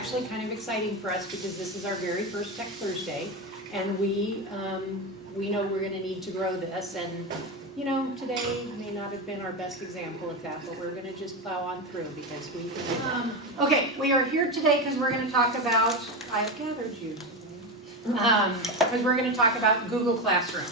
actually kind of exciting for us because this is our very first Tech Thursday, and we know we're going to need to grow this, and you know, today may not have been our best example of that, but we're going to just plow on through because we can do that. Okay, we are here today because we're going to talk about, I've gathered you today, because we're going to talk about Google Classroom.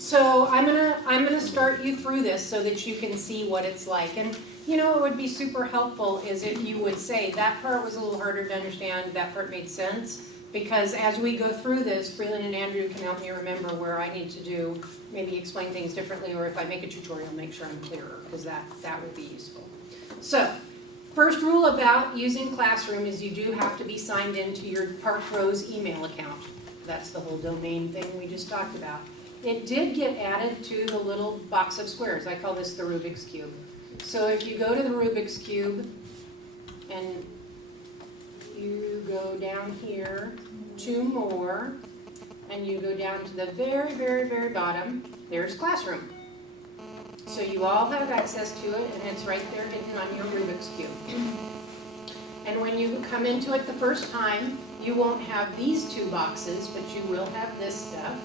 So I'm gonna start you through this so that you can see what it's like. And you know, what would be super helpful is if you would say that part was a little harder to understand, that part made sense. Because as we go through this, Freeland and Andrew can help me remember where I need to do, maybe explain things differently, or if I make a tutorial, make sure I'm clearer, because that will be useful. So, first rule about using Classroom is you do have to be signed into your Parkrose email account. That's the whole domain thing we just talked about. It did get added to the little box of squares. I call this the Rubik's Cube. So if you go to the Rubik's Cube and you go down here to more, and you go down to the very, very, very bottom, there's Classroom. So you all have access to it, and it's right there hidden on your Rubik's Cube. And when you come into it the first time, you won't have these two boxes, but you will have this stuff.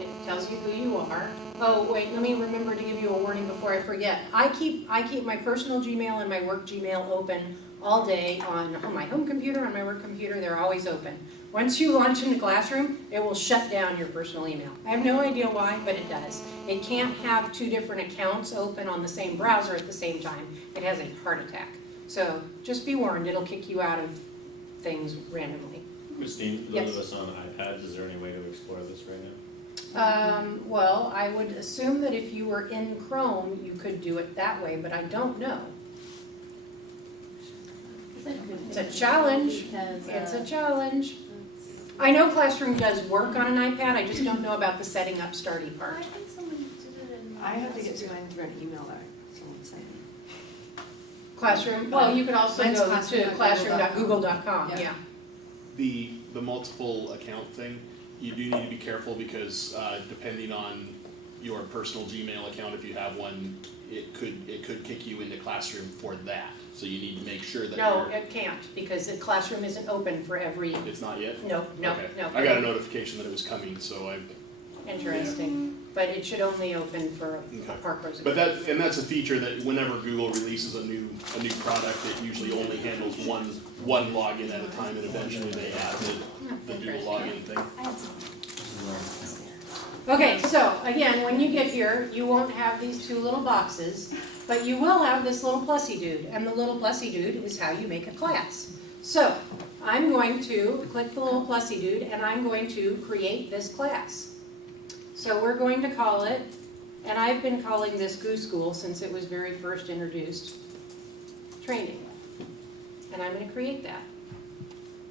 It tells you who you are. Oh, wait, let me remember to give you a warning before I forget. I keep my personal Gmail and my work Gmail open all day on my home computer, on my work computer. They're always open. Once you launch into Classroom, it will shut down your personal email. I have no idea why, but it does. It can't have two different accounts open on the same browser at the same time. It has a heart attack. So just be warned, it'll kick you out of things randomly. Christine, Yes. those of us on iPads, is there any way to explore this right now? Well, I would assume that if you were in Chrome, you could do it that way, but I don't know. It's a challenge. It's a challenge. I know Classroom does work on an iPad, I just don't know about the setting up starting part. I think someone did it in. I have to get mine through an email that someone sent me. Classroom, well, you could also Mine's go to classroom.google.com. classroom.google.com, Yeah. yeah. The multiple account thing, you do need to be careful because depending on your personal Gmail account, if you have one, it could kick you into Classroom for that. So you need to make sure that No, it can't, because the Classroom isn't open for every, it's not yet? no. Okay. I got a notification that it was coming, so I. Interesting, but it should only open for Okay. a Parkrose. But that's a feature that whenever Google releases a new product, it usually only handles one login at a time, and eventually they add the dual login thing. I had some. Okay, so again, when you get here, you won't have these two little boxes, but you will have this little plussy dude, and the little plussy dude is how you make a class. So I'm going to click the little plussy dude, and I'm going to create this class. So we're going to call it, and I've been calling this Goo School since it was very first introduced, training. And I'm going to create that.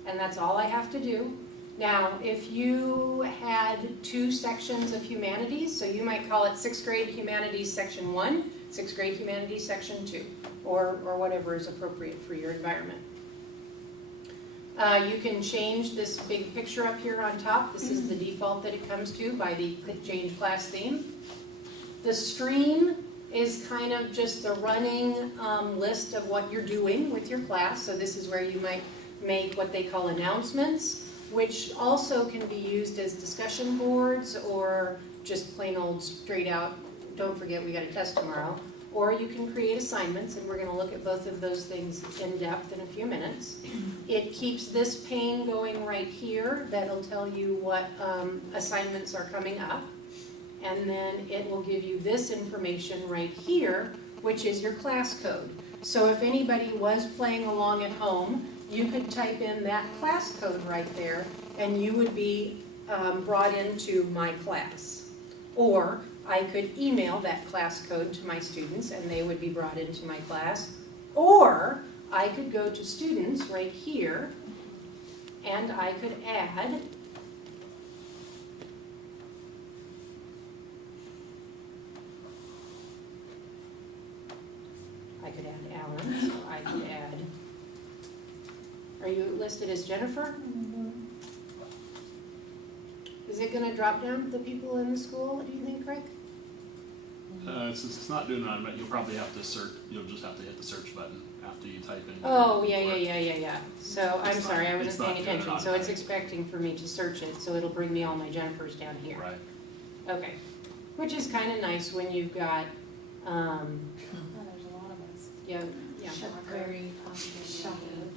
And that's all I have to do. Now, if you had two sections of humanities, so you might call it 6th grade humanities section 1, 6th grade humanities section 2, or whatever is appropriate for your environment. You can change this big picture up here on top. This is the default that it comes to by the Click Change Class theme. The stream is kind of just the running list of what you're doing with your class. So this is where you might make what they call announcements, which also can be used as discussion boards or just plain old straight out, don't forget we got a test tomorrow. Or you can create assignments, and we're going to look at both of those things in depth in a few minutes. It keeps this pane going right here that'll tell you what assignments are coming up. And then it will give you this information right here, which is your class code. So if anybody was playing along at home, you could type in that class code right there, and you would be brought into my class. Or I could email that class code to my students, and they would be brought into my class. Or I could go to students right here, and I could add Alan, so I could add, are you listed as Jennifer? Is it going to drop down the people in the school, do you think, Craig? Since it's not doing that, you'll probably have to search. You'll just have to hit the search button after you type in. Oh, yeah. So I'm It's sorry, I not- wasn't it's not paying doing it attention. So it's automatically. expecting for me to search it, so it'll bring me all my Jennifers down here. Right. Okay, which is kind of nice when you've got, Oh, there's a lot of us. yeah. Very complicated.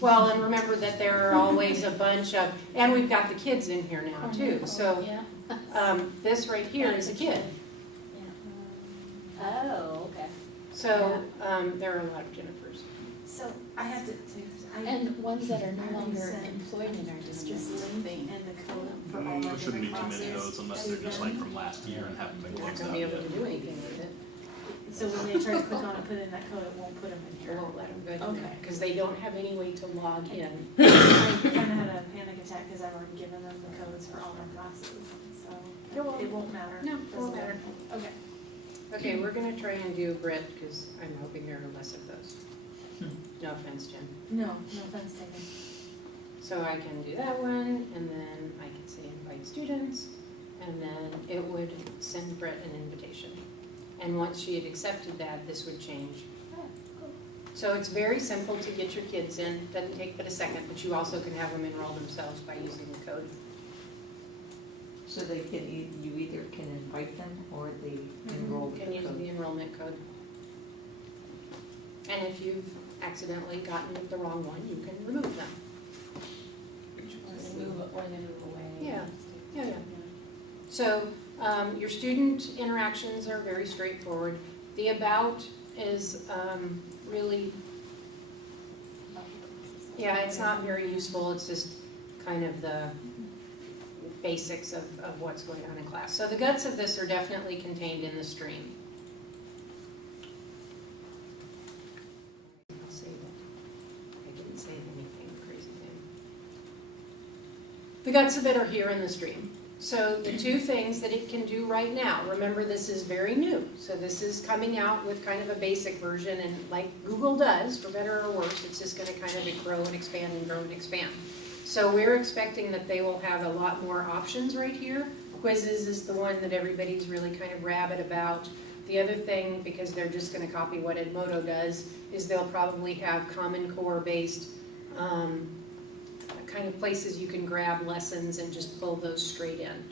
Well, and remember that there are always a bunch of, and we've got the kids in here now too. So Yeah. this right here is a kid. Oh, okay. So there are a lot of Jennifers. So I have to, And ones that are no I longer sent employed in our just district. link and the code for all my There shouldn't be different too many of classes. those unless they're just like from last year and haven't been You're not closed gonna out be able yet. to do anything with it. So when they try to click on and put in that code, it won't put them in You here. won't let them go in there Okay. because they don't have any way to log in. I kinda had a panic attack because I've already given them the codes for all our classes, so it won't matter. No, it won't matter. Okay. Okay, we're gonna try and do a Brit because I'm hoping there are less of those. No offense, Jen. No offense taken. So I can do that one, and then I can say invite students, and then it would send Brett an invitation. And once she had accepted that, this would change. So it's very simple to get your kids in, doesn't take but a second, but you also can have them enroll themselves by using the code. So they can, you either can invite them or they enroll You with can the use code. the enrollment code. And if you've accidentally gotten the wrong one, you can remove them. Or they move away. Yeah. So your student interactions are very straightforward. The about is really, yeah, it's not very useful. It's just kind of the basics of what's going on in class. So the guts of this are definitely contained in the stream. I'll save it. I didn't save anything crazy thing. The guts of it are here in the stream. So the two things that it can do right now, remember this is very new, so this is coming out with kind of a basic version, and like Google does, for better or worse, it's just gonna kind of grow and expand and grow and expand. So we're expecting that they will have a lot more options right here. Quizzes is the one that everybody's really kind of rabid about. The other thing, because they're just gonna copy what Edmodo does, is they'll probably have Common Core based kind of places you can grab lessons and just pull those straight in.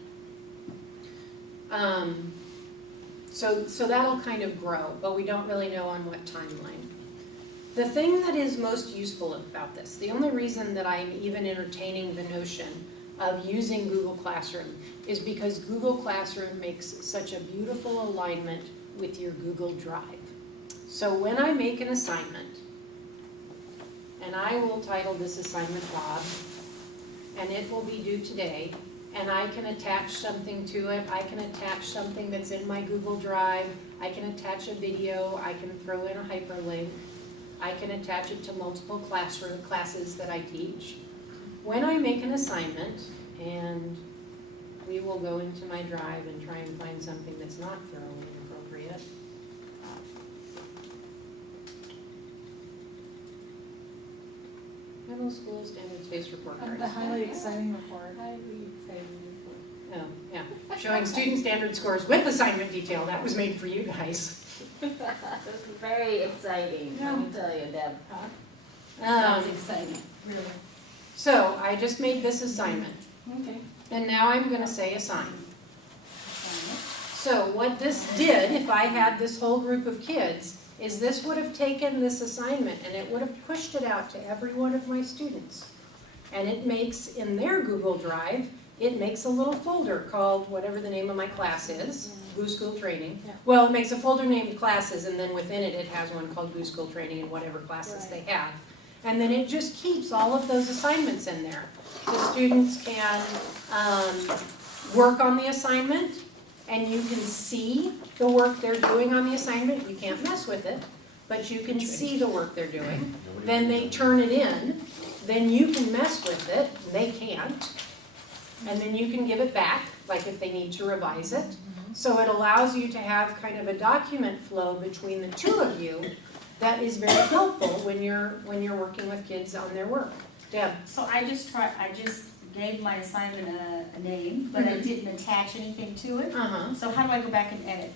So that'll kind of grow, but we don't really know on what timeline. The thing that is most useful about this, the only reason that I'm even entertaining the notion of using Google Classroom is because Google Classroom makes such a beautiful alignment with your Google Drive. So when I make an assignment, and I will title this assignment Bob, and it will be due today, and I can attach something to it. I can attach something that's in my Google Drive. I can attach a video. I can throw in a hyperlink. I can attach it to multiple classes that I teach. When I make an assignment, and we will go into my Drive and try and find something that's not thoroughly inappropriate. Middle school standard space report cards. The highly exciting report. Oh, yeah, showing student standard scores with assignment detail, that was made for you guys. Very exciting, let me tell you, Deb. exciting, really. So I just made this assignment, Okay. and now I'm gonna say assign. So what this did, if I had this whole group of kids, is this would have taken this assignment and it would have pushed it out to every one of my students. And it makes, in their Google Drive, it makes a little folder called whatever the name of my class is, Goose School Training. Yeah. Well, it makes a folder named classes, and then within it, it has one called Goose School Training and whatever classes they have. And then it just keeps all of those assignments in there. The students can work on the assignment, and you can see the work they're doing on the assignment. You can't mess with it, but you can see the work they're doing. Then they turn it in, then you can mess with it, they can't. And then you can give it back, like if they need to revise it. So it allows you to have kind of a document flow between the two of you that is very helpful when you're working with kids on their work. Deb? So I just gave my assignment a name, but I didn't attach anything to it. Uh-huh. So how do I go back and edit?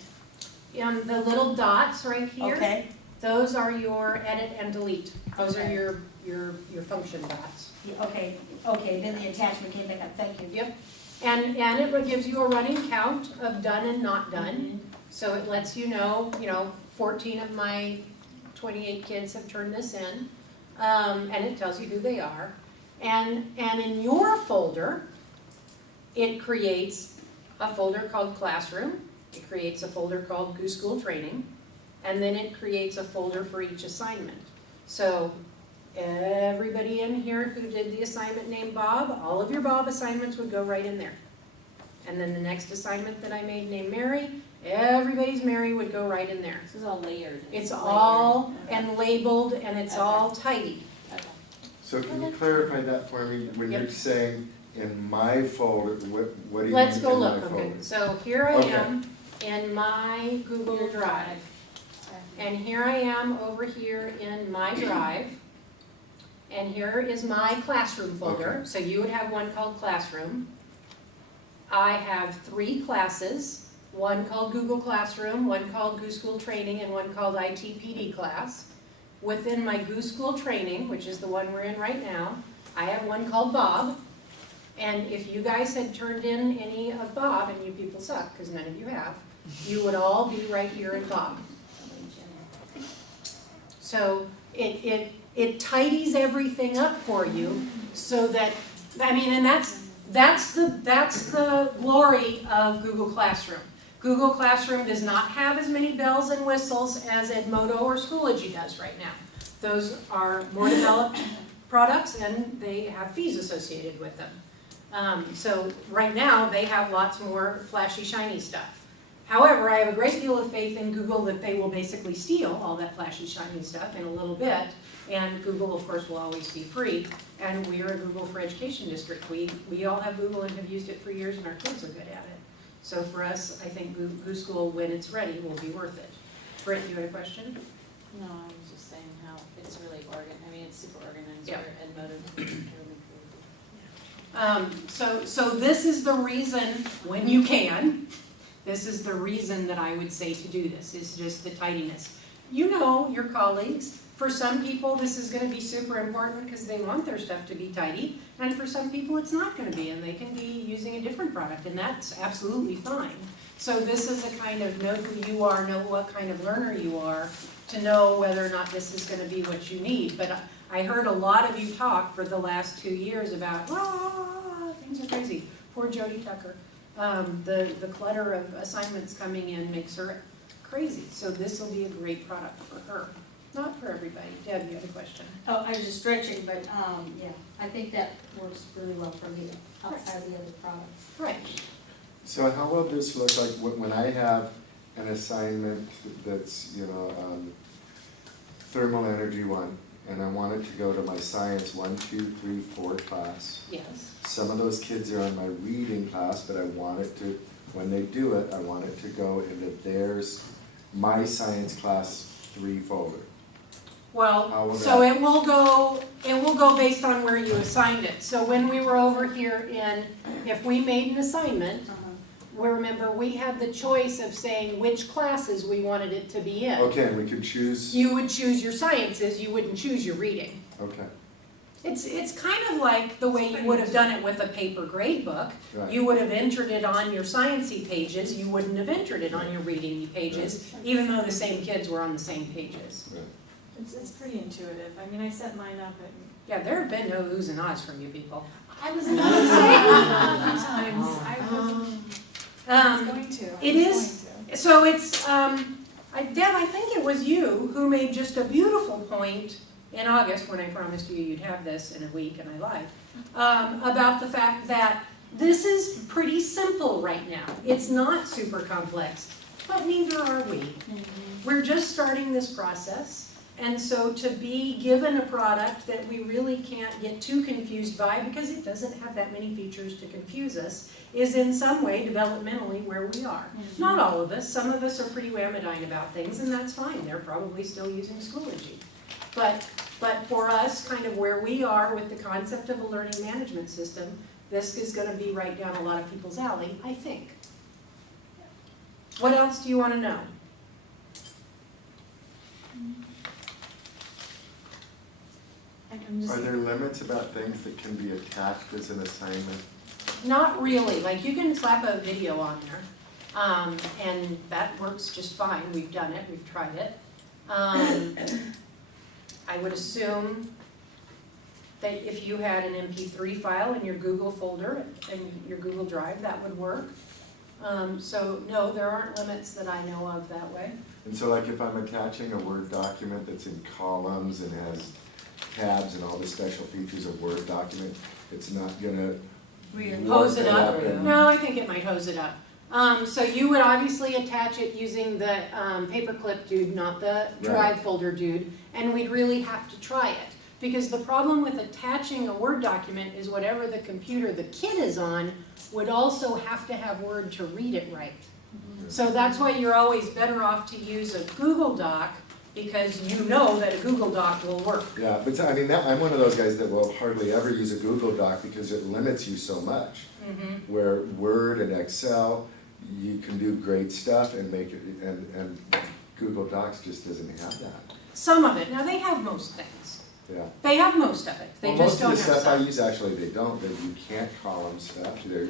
The little dots right here. Okay, Those are your edit and delete. Those are your function dots. Yeah, okay, then the attachment came back up, thank you. Yep. And it gives you a running count of done and not done. So it lets you know, 14 of my 28 kids have turned this in. And it tells you who they are. And in your folder, it creates a folder called Classroom. It creates a folder called Goose School Training. And then it creates a folder for each assignment. So everybody in here who did the assignment named Bob, all of your Bob assignments would go right in there. And then the next assignment that I made named Mary, everybody's Mary would go right in there. This is all layered. It's layered. all and labeled and it's Okay. all tidy. Okay. So can you clarify that for me, when you're Yep. saying in my folder, what do you mean Let's go in my look, okay. folder? So here I Okay. am in my Google Your Drive. And here I am over here in my Drive. And here is my Classroom folder. Okay. So you would have one called Classroom. I have 3 classes, one called Google Classroom, one called Goose School Training, and one called ITPD class. Within my Goose School Training, which is the one we're in right now, I have one called Bob. And if you guys had turned in any of Bob, and you people suck, because none of you have, you would all be right here in Bob. So it tidies everything up for you so that, and that's the glory of Google Classroom. Google Classroom does not have as many bells and whistles as Edmodo or Schoology does right now. Those are more developed products and they have fees associated with them. So right now they have lots more flashy, shiny stuff. However, I have a great deal of faith in Google that they will basically steal all that flashy, shiny stuff in a little bit. And Google, of course, will always be free. And we're a Google for Education district. We all have Google and have used it for years, and our kids are good at it. So for us, I think Goose School, when it's ready, will be worth it. Brent, you had a question? No, I was just saying how it's really it's super organized. Yeah. And So this is the reason, when you can, this is the reason that I would say to do this, is just the tidiness. You know your colleagues. For some people, this is going to be super important because they want their stuff to be tidy. And for some people, it's not going to be, and they can be using a different product, and that's absolutely fine. So this is a kind of know who you are, know what kind of learner you are, to know whether or not this is going to be what you need. But I heard a lot of you talk for the last 2 years about, things are crazy. Poor Jody Tucker. The clutter of assignments coming in makes her crazy. So this will be a great product for her. Not for everybody. Deb, you had a question? Oh, I was just stretching, but, yeah, I think that works really well for me outside the other products. Right. So how will this look like when I have an assignment that's, thermal energy 1, and I want it to go to my science 1, 2, 3, 4 class. Yes. Some of those kids are on my reading class, but I want it to, when they do it, I want it to go into my science class 3 folder. How Well, will so that- it will go based on where you assigned it. So when we were over here if we made an assignment, remember, we had the choice of saying which classes we wanted it to be in. Okay, and we can choose, You would choose your sciences, you wouldn't choose your reading. okay, It's kind of like the way you would have done it with a paper grade book. right. You would have entered it on your sciencey pages, you wouldn't have entered it on your reading pages, even though the same kids were on the same pages. Right. It's pretty intuitive. I set mine up and Yeah, there have been no oohs and ahs from you people. I was about to say a few times. I was going to. It is, so it's, Deb, I think it was you who made just a beautiful point in August, when I promised you you'd have this in a week, and I lied, about the fact that this is pretty simple right now. It's not super complex, but neither are we. We're just starting this process. And so to be given a product that we really can't get too confused by because it doesn't have that many features to confuse us is in some way developmentally where we are. Not all of us. Some of us are pretty whammadine about things, and that's fine. They're probably still using Schoology. But for us, kind of where we are with the concept of a learning management system, this is going to be right down a lot of people's alley, I think. What else do you want to know? I'm just, Are there limits about things that can be attached as an assignment? Not really, like you can slap a video on there, and that works just fine, we've done it, we've tried it. I would assume that if you had an MP3 file in your Google folder and your Google Drive, that would work. So no, there aren't limits that I know of that way. And so like if I'm attaching a Word document that's in columns and has tabs and all the special features of Word document, it's not gonna Hose it up? and- No, I think it might hose it up. So you would obviously attach it using the paperclip dude, not the drive folder dude, and we'd really have to try it. Because the problem with attaching a Word document is whatever the computer the kid is on would also have to have Word to read it right. So that's why you're always better off to use a Google Doc, because you know that a Google Doc will work. Yeah, but I mean, I'm one of those guys that will hardly ever use a Google Doc because it limits you so much. Where Word and Excel, you can do great stuff and make it, and Google Docs just doesn't have that. Some of it, now they have most things. Yeah. They have most of it, they Well, just don't have most of the stuff I some. use, actually, they don't, that you can't column stuff, they're,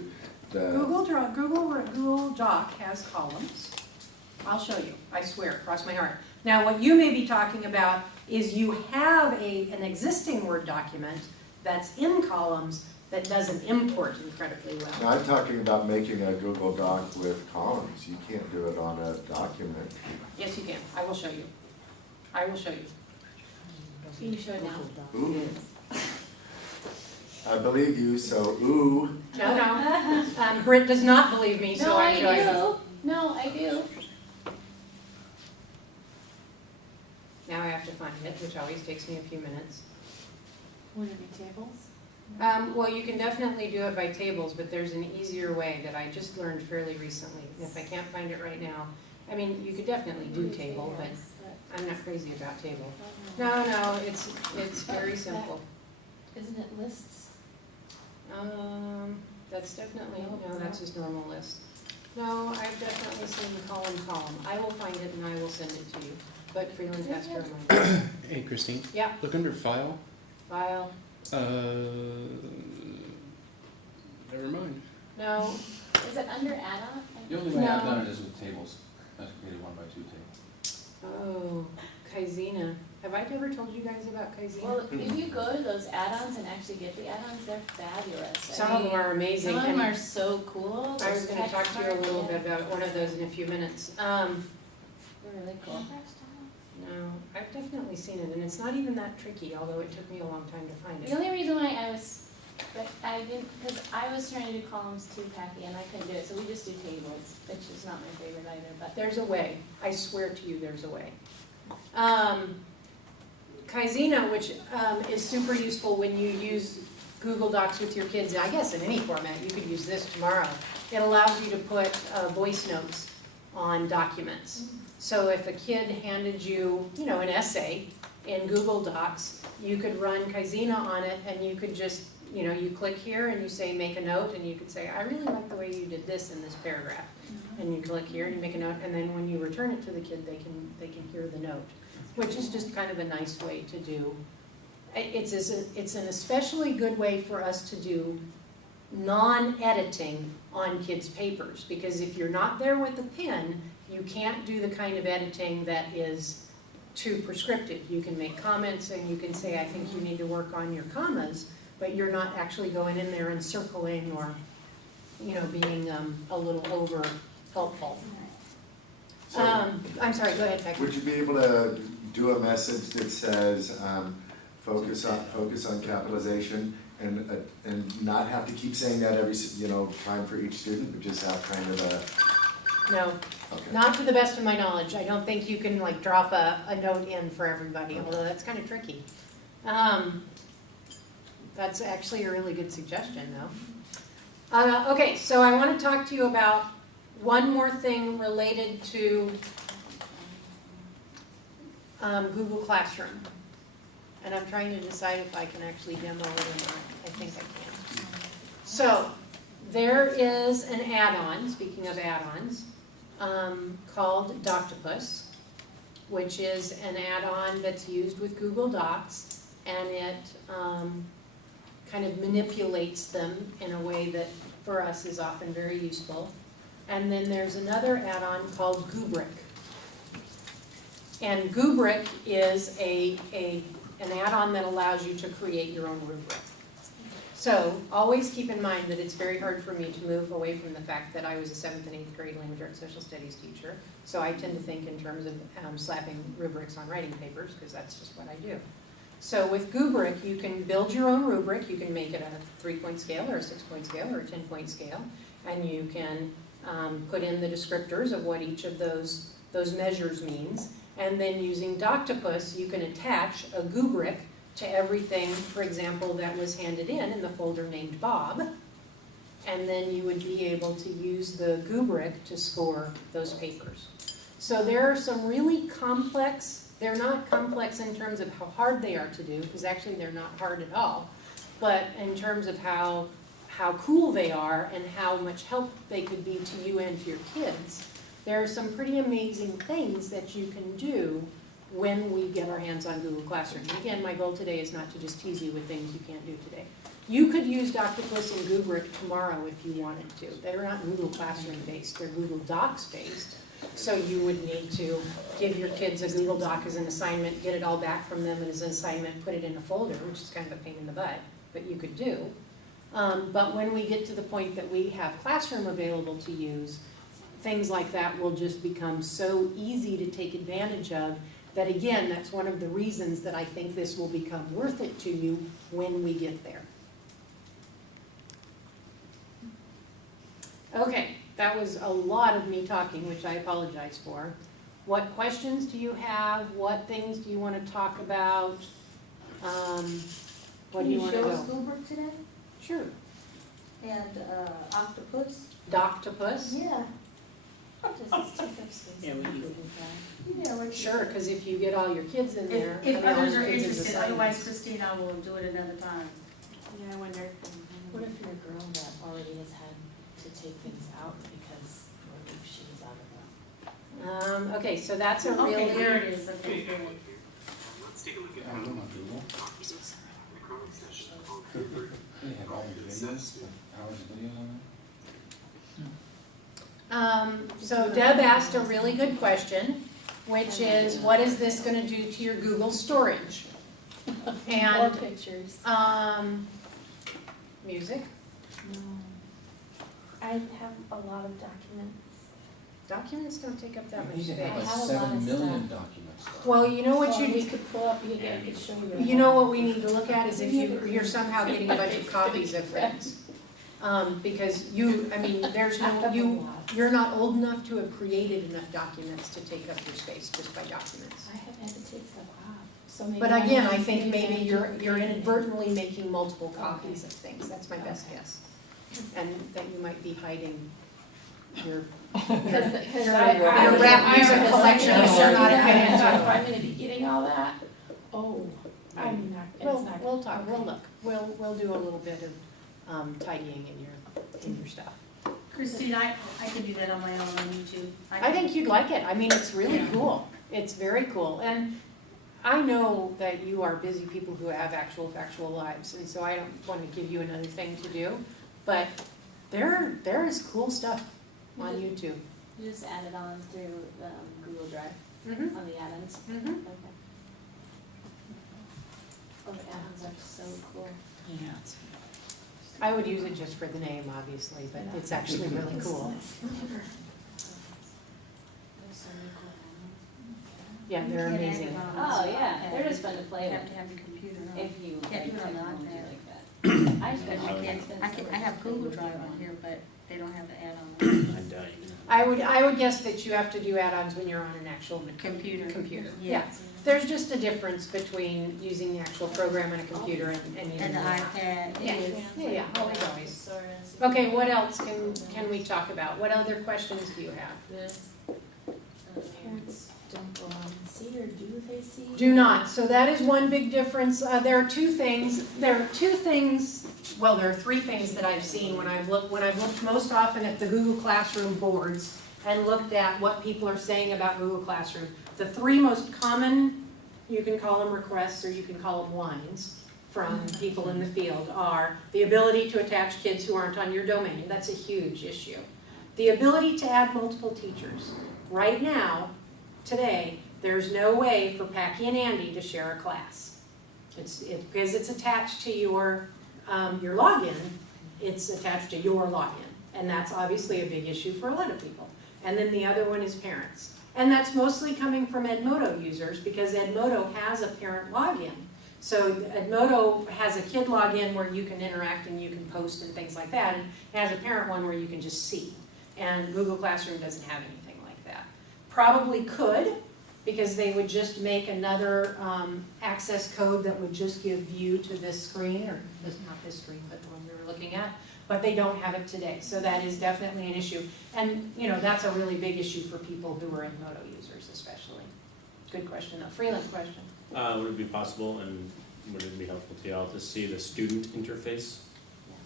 Google Doc has columns. I'll show you, I swear, cross my heart. Now, what you may be talking about is you have an existing Word document that's in columns that doesn't import incredibly well. now I'm talking about making a Google Doc with columns, you can't do it on a document. Yes, you can, I will show you. I will show you. Can you show it now? Ooh. I believe you, so ooh. No, Britt does not believe me, so No, I'm showing you. I do. No, I do. Now I have to find it, which always takes me a few minutes. would it be tables? Well, you can definitely do it by tables, but there's an easier way that I just learned fairly recently. And if I can't find it right now, I mean, you could definitely do table, but I'm not crazy about table. No, it's very simple. Isn't it lists? That's definitely, no, that's just normal list. No, I've definitely seen column. I will find it and I will send it to you, but Freeland has to remind me. Hey, Christine. Yeah. Look under File. File, Never mind. no, Is it under add-on? The only way I've No. done it is with tables. I've created 1x2 table. oh, Kaizena. Have I ever told you guys about Kaizena? Well, if you go to those add-ons and actually get the add-ons, they're fabulous. Some of them are amazing. Some of them and are so cool. I was Those gonna talk text to you a cards, little yeah. bit about one of those in a few minutes. They're really cool. No, I've definitely seen it, and it's not even that tricky, although it took me a long time to find The it. only reason why I didn't, because I was trying to do columns too, Patty, and I couldn't do it, so we just do tables, which is not my favorite either, but. There's a way. I swear to you, there's a way. Kaizena, which is super useful when you use Google Docs with your kids, I guess in any format, you could use this tomorrow. It allows you to put voice notes on documents. So if a kid handed you, an essay in Google Docs, you could run Kaizena on it and you could just, you click here and you say make a note and you could say, I really like the way you did this in this paragraph. And you click here and you make a note, and then when you return it to the kid, they can hear the note, which is just kind of a nice way to do. It's an especially good way for us to do non-editing on kids' papers, because if you're not there with the pen, you can't do the kind of editing that is too prescriptive. You can make comments and you can say, I think you need to work on your commas, but you're not actually going in there and circling or, being a little over helpful. So, I'm sorry, go ahead, Becky. would you be able to do a message that says, focus on capitalization and not have to keep saying that every, time for each student, but just have kind of a, No, okay. not to the best of my knowledge. I don't think you can drop a note in for everybody, although that's kind of tricky. That's actually a really good suggestion, though. Okay, so I want to talk to you about one more thing related to Google Classroom. And I'm trying to decide if I can actually demo it or not. I think I can. So, there is an add-on, speaking of add-ons, called Doctopus, which is an add-on that's used with Google Docs. and it kind of manipulates them in a way that for us is often very useful. And then there's another add-on called Gubrick. And Gubrick is an add-on that allows you to create your own rubric. So always keep in mind that it's very hard for me to move away from the fact that I was a 7th and 8th grade language arts social studies teacher. So I tend to think in terms of slapping rubrics on writing papers, because that's just what I do. So with Gubrick, you can build your own rubric. You can make it a 3-point scale or a 6-point scale or a 10-point scale. And you can put in the descriptors of what each of those measures means. And then using Doctopus, you can attach a Gubrick to everything, for example, that was handed in the folder named Bob. And then you would be able to use the Gubrick to score those papers. So there are some really complex, they're not complex in terms of how hard they are to do, because actually they're not hard at all, but in terms of how cool they are and how much help they could be to you and to your kids. There are some pretty amazing things that you can do when we get our hands on Google Classroom. And again, my goal today is not to just tease you with things you can't do today. You could use Doctopus and Gubrick tomorrow if you wanted to. They're not Google Classroom based, they're Google Docs based. So you would need to give your kids a Google Doc as an assignment, get it all back from them as an assignment, put it in a folder, which is kind of a pain in the butt, but you could do. But when we get to the point that we have Classroom available to use, things like that will just become so easy to take advantage of that, again, that's one of the reasons that I think this will become worth it to you when we get there. Okay, that was a lot of me talking, which I apologize for. What questions do you have? What things do you want to talk about? What do you want to Can you go? show us Gubrick today? Sure. And Octopus? Doctopus? Yeah. Does this take up space? Yeah, we do. Yeah, we're Sure, because if you get all your kids in there. If I mean, all others your are kids' interested, assignments. otherwise Christina will do it another time. Yeah, I wonder. What if you're a girl that already has had to take things out because what if she's out of them? Okay, so that's a really. Okay, there it is, okay, good. I don't know, Google. They have all the videos, like hours of videos on So Deb asked a really good question, which is, what is this gonna do to your Google storage? More And, pictures. music, No. I have a lot of documents. documents don't take up that that. much You can space. have like I have a lot 7 of million documents. though. Well, you know what Well, you we need, could pull up, I could show you. you know what we need to look at is if you're somehow getting a bunch of copies of things. Because I mean, there's no, you're not old enough to have created enough documents to take up your space just by documents. I have had to take stuff off, so maybe. But again, I have think to maybe you're create it. inadvertently making multiple copies of things, that's my best guess. And that you might be hiding your Because your I rap music was collection like, is sure not "Oh, admitted yeah, to." if I'm gonna be getting all that, oh, I'm not, it's We'll, not. we'll talk, we'll look, we'll do a little bit of tidying in your stuff. Christine, I can do that on my own on YouTube. I think you'd like it, I mean, it's really cool, it's very cool, and I know that you are busy people who have actual factual lives, and so I don't wanna give you another thing to do, but there is cool stuff on YouTube. You just add it on through Google Drive Mm-hmm, on the add-ons? mm-hmm. Okay. Oh, the add-ons are so cool. Yeah. I would use it just for the name, obviously, but it's actually really cool. There's so many cool add-ons. Yeah, they're You can't add amazing. it on Oh, this yeah, iPad. they're just fun to You play have with, to have your computer on. if you Can't like do it on the technology iPad. like that. I just Because got you my can't, I have Google Drive on here, but they don't have the add-on I doubt you can. I would guess that you have to do add-ons when you're on an actual computer. computer. Yeah. There's just a difference between using the actual program on a computer and using And the the app. iPad Yeah. is, Yeah, always. Thesaurus. Okay, what else can we talk about? What other questions do you have? This, parents don't go on and see, or do they see? Do not, so that is one big difference. There are three things that I've seen when I've looked most often at the Google Classroom boards and looked at what people are saying about Google Classroom. The three most common you can call them requests or you can call them whines from people in the field, are the ability to attach kids who aren't on your domain. That's a huge issue. The ability to add multiple teachers. Right now, today, there's no way for Packy and Andy to share a class. Because it's attached to your login, it's attached to your login. And that's obviously a big issue for a lot of people. And then the other one is parents. And that's mostly coming from Edmodo users because Edmodo has a parent login. So Edmodo has a kid login where you can interact and you can post and things like that. And it has a parent one where you can just see. And Google Classroom doesn't have anything like that. Probably could, because they would just make another access code that would just give view to this screen, or not this screen, but the one we were looking at. But they don't have it today, so that is definitely an issue. And that's a really big issue for people who are Edmodo users especially. Good question, a Freeland question. Would it be possible, and would it be helpful to y'all to see the student interface,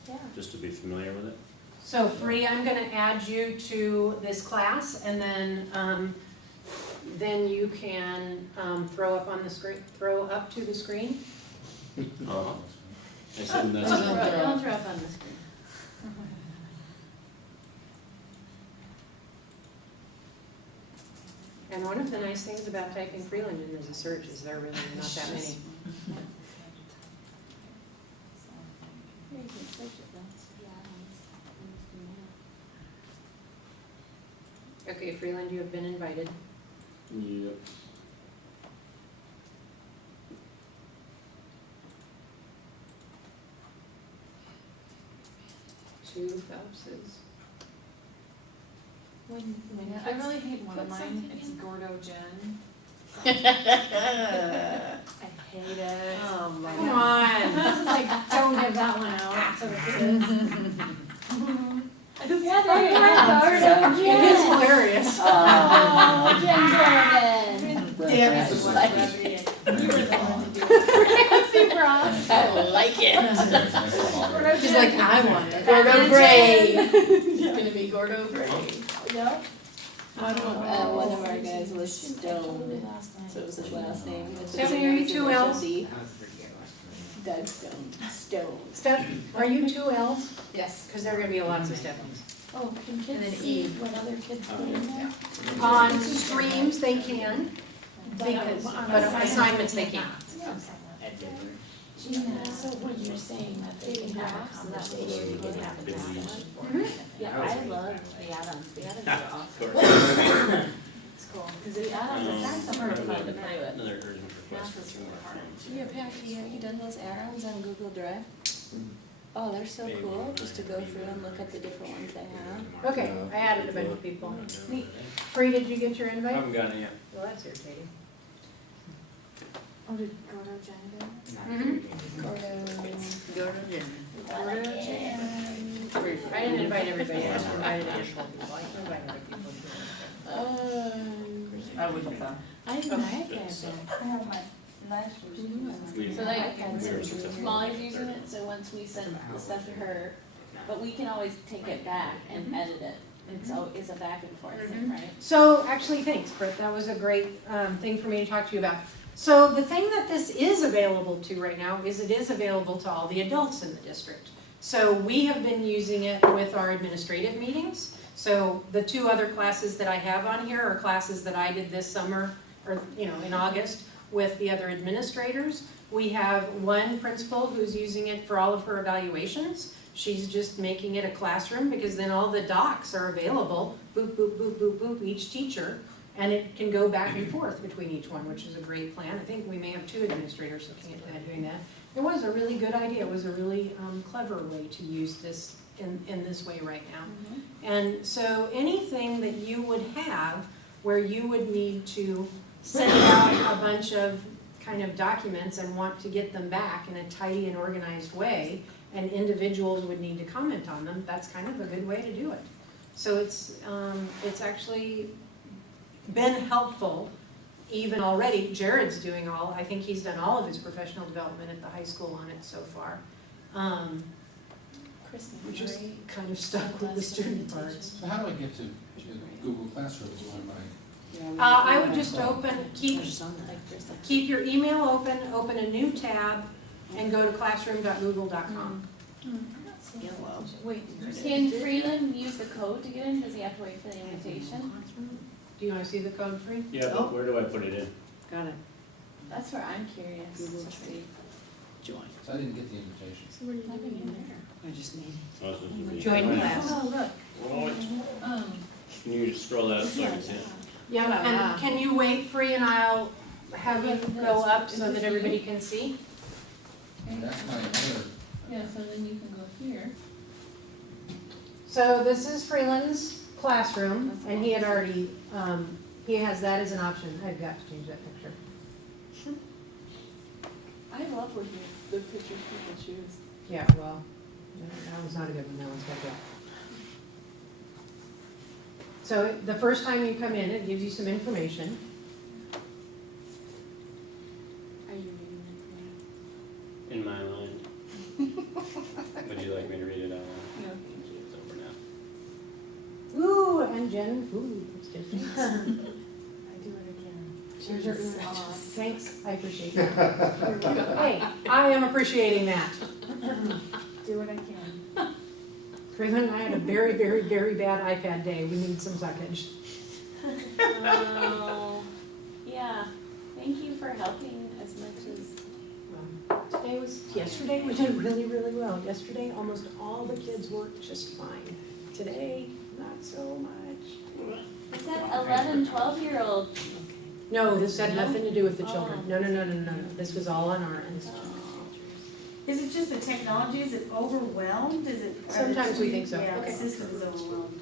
Yeah. just to be familiar with it? So Free, I'm gonna add you to this class, and then you can throw up to the screen. Oh. I assume that's. Don't throw up on the screen. And one of the nice things about typing Freeland in as a search is there are really not that many. Here, you can search it, though. Okay, Freeland, you have been invited. Yep. Two Phelpses. Yeah, I really hate one of mine, it's Gordo Jen. I hate it. Oh my Come God. on. This is like, don't give that one out to the kids. Yeah, there you are, Gordo It is Jen. hilarious. Oh, Jen Jordan. Damn it. You were the one to do it. I like it. She's like, I want it. Gordo Gray. It's gonna be Gordo Gray. Yep. One of our guys was stoned, so it was his last name. Stephanie, are you two L's? Doug Stone, Stone. Steph, are you two L's? Yes. Because there are gonna be lots of Stephanies. Oh, can And then kids see E. what other kids put in there? On streams, they can, because, but on assignments, they can't. Gina, so when you're saying that they can have a conversation, you can have a discussion. Yeah, I love the add-ons, the add-ons are awesome. It's cool. Cause the add-ons, it's kind of fun to play with. Another urgent request. Math is really hard. Yeah, Patty, have you done those add-ons on Google Drive? Oh, they're so cool, just to go through and look at the different ones they have. Okay, I added a bunch of people. Neat. Free, did you get your I invite? haven't gotten it yet. Well, that's irritating. Oh, did Gordo Jen do it? Mm-hmm. Gordo Jen. I didn't invite everybody, I just invited a handful of people. I can invite other people too. I wouldn't have. I didn't like that. I have my last We- So like, we were successful. Molly's using it, so once we send the stuff to her, but we can always take it back and edit it. It's a back and forth thing, right? So, actually, thanks, Britt, that was a great thing for me to talk to you about. So the thing that this is available to right now is it is available to all the adults in the district. So we have been using it with our administrative meetings. So the two other classes that I have on here are classes that I did this summer, or in August, with the other administrators. We have one principal who's using it for all of her evaluations. She's just making it a classroom because then all the docs are available, boop, boop, boop, boop, boop, each teacher. And it can go back and forth between each one, which is a great plan. I think we may have two administrators looking at doing that. It was a really good idea. It was a really clever way to use this in this way right now. And so anything that you would have where you would need to send out a bunch of kind of documents and want to get them back in a tidy and organized way, and individuals would need to comment on them, that's kind of a good way to do it. So it's actually been helpful even already. Jared's doing I think he's done all of his professional development at the high school on it so far. We're just kind of stuck with the student parts. So how do I get to Google Classroom? Is one of my I would just keep Like your email open a new tab, and go to classroom.google.com. Wait, can Freeland use the code to get in? Does he have to wait for the invitation? Do you wanna see the code, Free? Yeah, but where do I put it in? Got it. That's where I'm curious to see. So I didn't get the invitation. Nothing in there. Oh, it's supposed to be- Join class. Oh, look. Oh, Can you just scroll that up so I can see it? Yeah, and can you wait, Free, and I'll have you go up so that everybody can see? That's my other, Yeah, so then you can go here. So this is Freeland's classroom, and he had already, he has that as an option. I've got to change that picture. I love looking at the pictures people choose. Yeah, well, that was not a good one, that one's got that. So the first time you come in, it gives you some information. Are you reading that? In my mind. Would you like me to read it out loud? No, thank you. It's over now. Ooh, and Jen, ooh, it's good. I do it again. Here's your, thanks, I appreciate that. Hey, I am appreciating that. Do what I can. Freeland and I had a very, very, very bad iPad day. We need some suckage. Oh, yeah. Thank you for helping as much as. Yesterday we did really, really well. Yesterday, almost all the kids worked just fine. Today, not so much. It's that 11, 12-year-old. No, this had nothing to do with the children. No. This was all on our end. Is it just the technology? Is it overwhelmed? Is it? Sometimes we think so. Yeah, the Okay. system is overwhelmed.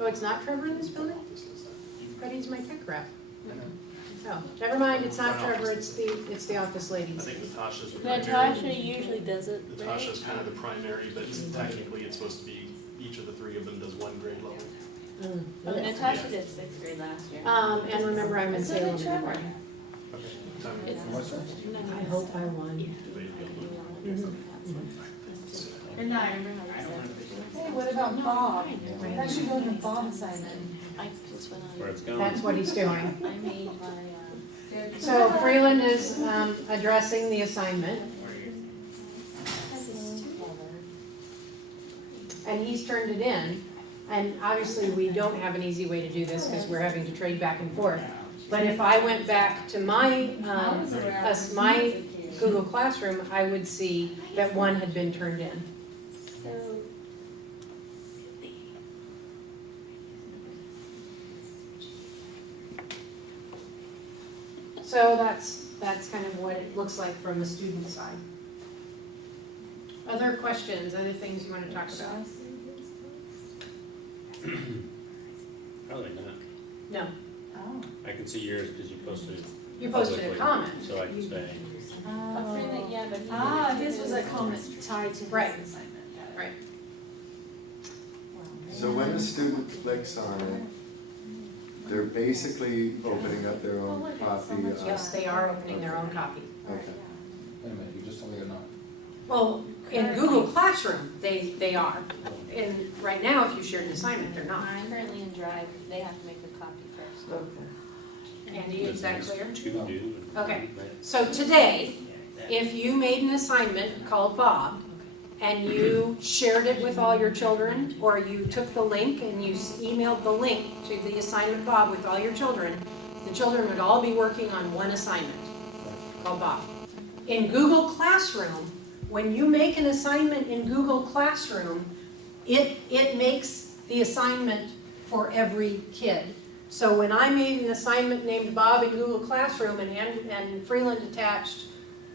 Oh, it's not Trevor in this building? But he's my tech rep. Oh, never mind, it's not Trevor, it's the office I ladies. think Natasha's the primary. Natasha usually does it, right? Natasha's kind of the primary, but technically it's supposed to be, each of the three of them does one grade level. Oh, Natasha did 6th grade last year. And remember, I'm in So did Salem in the Trevor. morning. It's what's that? I hope I won. And I, Hey, what about Bob? That should go to Bob's assignment. I just went Where on. it's going. That's what he's doing. I made my, So Freeland is addressing the assignment, and he's turned it in. And obviously, we don't have an easy way to do this because we're having to trade back and forth. But if I went back to my Google Classroom, I would see that one had been turned in. so. So that's kind of what it looks like from the student side. Other questions, other things you want to talk about? Probably not. No. oh. I can see yours because you posted it. You posted a publicly, comment. So I can say, A friend that, yeah, but he Ah, didn't this do was his a comment tied to his Right. assignment. Got it. Right. So when the student clicks on it, they're basically opening up their own copy of. Yes, they are opening their own copy. Okay. Wait a minute, you just told me they're not. Well, in Google Classroom, they are. And right now, if you shared an assignment, they're not. I'm currently in Drive, they have to make a copy first. Andy, is that clear? two do. Okay. So today, if you made an assignment called Bob, and you shared it with all your children, or you took the link and you emailed the link to the assignment Bob with all your children, the children would all be working on one assignment called Bob. In Google Classroom, when you make an assignment in Google Classroom, it makes the assignment for every kid. So when I made an assignment named Bob in Google Classroom and Freeland attached,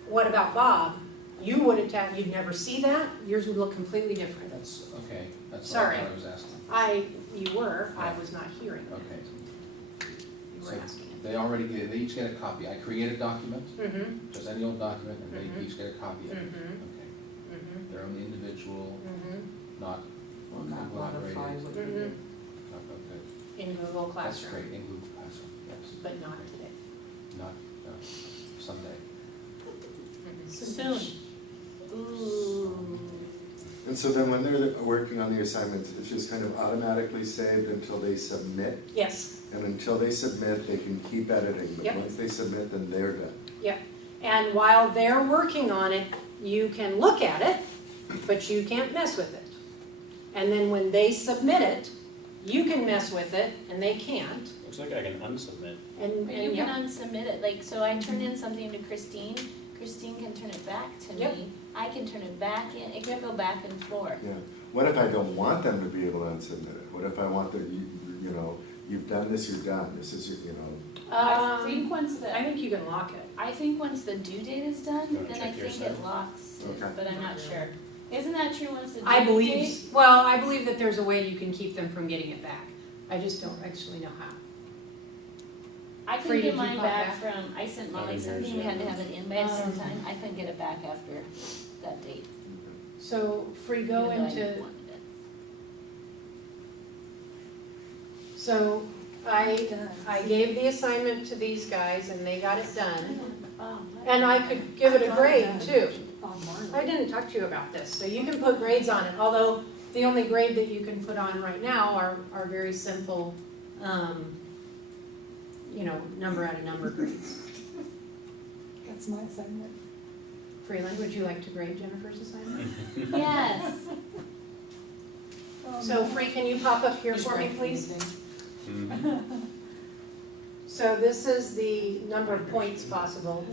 what about Bob? You would attach, you'd never see that, yours would look completely different. That's, okay, that's what Sorry. I thought I was asking. You were, I was not hearing. Okay, You so were asking. they each get a copy. I create a document, Mm-hmm, just any old document, and they Mhm. each get a copy of it. Mhm. Okay, mm-hmm, they're on the individual, mm-hmm, not Will not collaborated. modify what you mm-hmm. do. Okay, In Google that's Classroom, great, in Google Classroom, yes. but not today. Not, someday. Soon. Ooh. And so then when they're working on the assignments, it's just kind of automatically saved until they submit? Yes, And until they submit, they can keep editing, but Yep. once they submit, then they're done. and while they're working on it, you can look at it, but you can't mess with it. And then when they submit it, you can mess with it, and they can't, Looks like I can unsubmit. and, You yeah. can unsubmit it, like, so I turn in something to Christine can turn it back to Yep. me, I can turn it back in, it can go back and forth. Yeah. What if I don't want them to be able to unsubmit it? What if I want the, you know, you've done this, you're done, this is, your, you know, I think once I the, think you can lock it. I think once the due date is done, You wanna then I check your think it side? locks, it, Okay. but I'm not sure. Isn't that true once the due I date? believe, well, I believe that there's a way you can keep them from getting it back. I just don't actually know how. I Free, couldn't did get you mine pop back back? from, I sent Molly Yours, something, we yeah. had to have it in by a certain time, I couldn't get it back after that date. So, Free, go even though I into, wanted it. so I gave the assignment to these guys and they got it done. And I could give it a grade too. I didn't talk to you about this, so you can put grades on it, although the only grade that you can put on right now are very simple, you know, number out of number grades. That's my assignment. Freeland, would you like to grade Jennifer's assignment? Yes. So Free, can you pop up here for me, please? Mhm. So this is the number of points possible.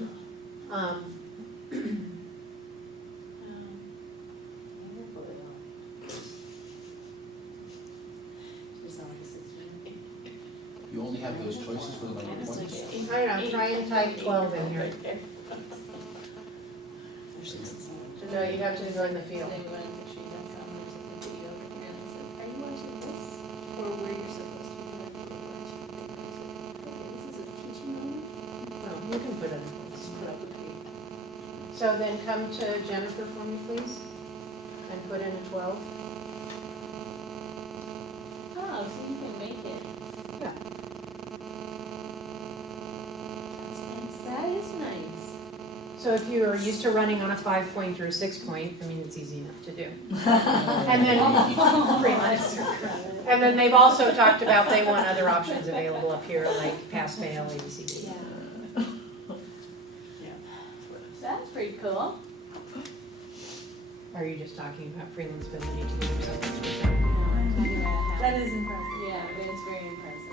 You only have those choices for the number of points? I don't know, try and type 12 in here. No, you have to go in the field. They wanted to show you that comment, there's a video, and I said, are you watching this? Or were you supposed to be watching? And I said, okay, this is a teaching moment. Oh, you can put it in place, put up with me. So then come to Jennifer for me, please, and put in a 12. Oh, so you can make it. Yeah. That's nice. That is nice. So if you are used to running on a 5-point or a 6-point, I mean, it's easy enough to do. And then they've also talked about they want other options available up here, like pass, fail, ABCD. That's pretty cool. Are you just talking about Freeland's ability to do something? That is impressive. Yeah, it is very impressive.